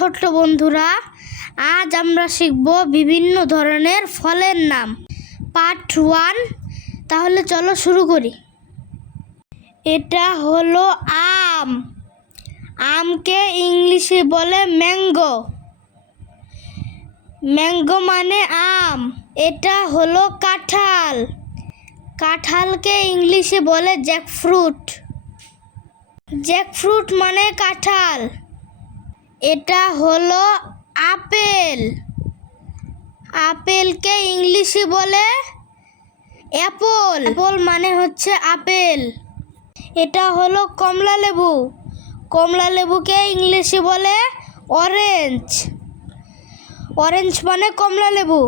ছোট্ট বন্ধুরা, আজ আমরা শিখব বিভিন্ন ধরনের ফলের নাম। পার্ট 1। তাহলে চলো শুরু করি। এটা হলো আম। আমকে ইংলিশে বলে ম্যাঙ্গো। ম্যাঙ্গো মানে আম। এটা হলো কাঁঠাল। কাঁঠালকে ইংলিশে বলে জ্যাকফ্রুট। জ্যাকফ্রুট মানে কাঁঠাল। এটা হলো আপেল। আপেলকে ইংলিশে বলে অ্যাপল। অ্যাপল মানে হচ্ছে আপেল। এটা হলো কমলা লেবু। কমলা লেবুকে ইংলিশে বলে অরেঞ্জ। অরেঞ্জ মানে কমলা লেবু।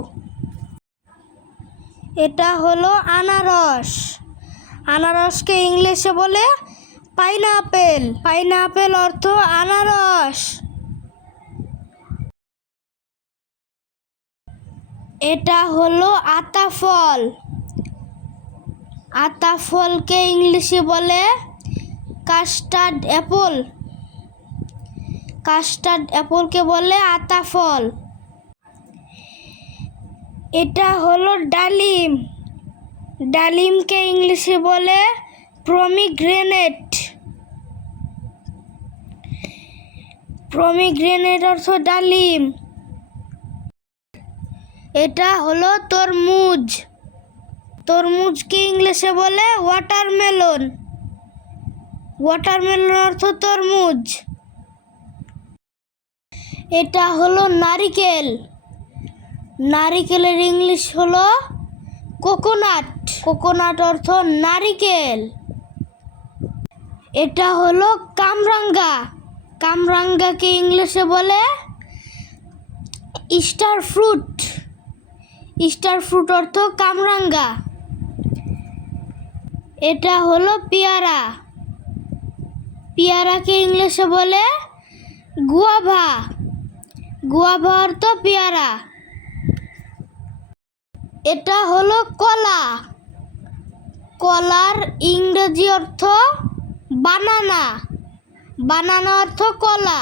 এটা হলো আনারস। আনারসকে ইংলিশে বলে পাইনাপেল। পাইনাপেল অর্থ আনারস। এটা হলো আতা ফল। আতা ফলকে ইংলিশে বলে কাস্টার্ড অ্যাপল। কাস্টার্ড অ্যাপলকে বলে আতা ফল। এটা হলো ডালিম। ডালিমকে ইংলিশে বলে প্রমিগ্রেনেট। প্রমিগ্রেনেট অর্থ ডালিম। এটা হলো তরমুজ। তরমুজকে ইংলিশে বলে ওয়াটারমেলন। ওয়াটারমেলন অর্থ তরমুজ। এটা হলো নারিকেল। নারিকেলের ইংলিশ হলো কোকোনাট। কোকোনাট অর্থ নারিকেল। এটা হলো কামরাঙ্গা। কামরাঙ্গাকে ইংলিশে বলে স্টার ফ্রুট। স্টার ফ্রুট অর্থ কামরাঙ্গা। এটা হলো পেয়ারা। পেয়ারাকে ইংলিশে বলে গুয়াভা। গুয়াভা অর্থ পেয়ারা। এটা হলো কলা। কলার ইংরেজি অর্থ বানানা। বানানা অর্থ কলা।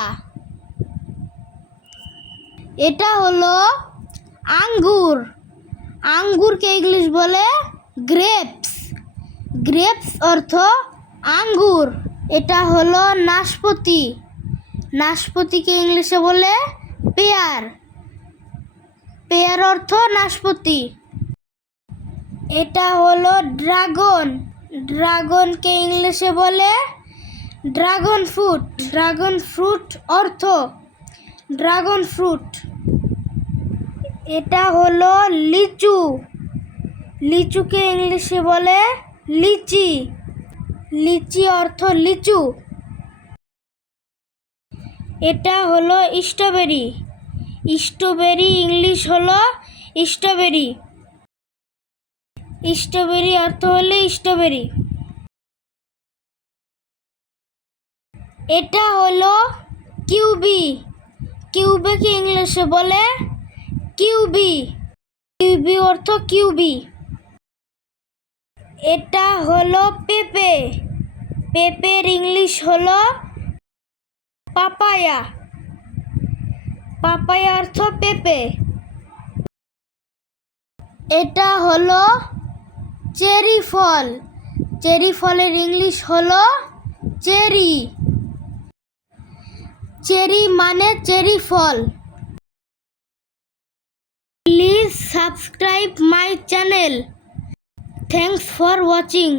এটা হলো আঙ্গুর। আঙ্গুরকে ইংলিশ বলে গ্রেপস। গ্রেপস অর্থ আঙ্গুর। এটা হলো নাশপাতি। নাশপাতিকে ইংলিশে বলে পেয়ার। পেয়ার অর্থ নাশপাতি। এটা হলো ড্রাগন। ড্রাগনকে ইংলিশে বলে ড্রাগন ফ্রুট। ড্রাগন ফ্রুট অর্থ ড্রাগন ফ্রুট। এটা হলো লিচু। লিচুকে ইংলিশে বলে লিচি। লিচি অর্থ লিচু। এটা হলো স্ট্রবেরি। স্ট্রবেরি ইংলিশ হলো স্ট্রবেরি। স্ট্রবেরি অর্থ হলো স্ট্রবেরি। এটা হলো কিউবি। কিউবিকে ইংলিশে বলে কিউবি। কিউবি অর্থ কিউবি। এটা হলো পেঁপে। পেঁপের ইংলিশ হলো পাপায়া। পাপায়া অর্থ পেঁপে। এটা হলো চেরি ফল। চেরি ফলের ইংলিশ হলো চেরি। চেরি মানে চেরি ফল। Please subscribe my channel. Thanks for watching.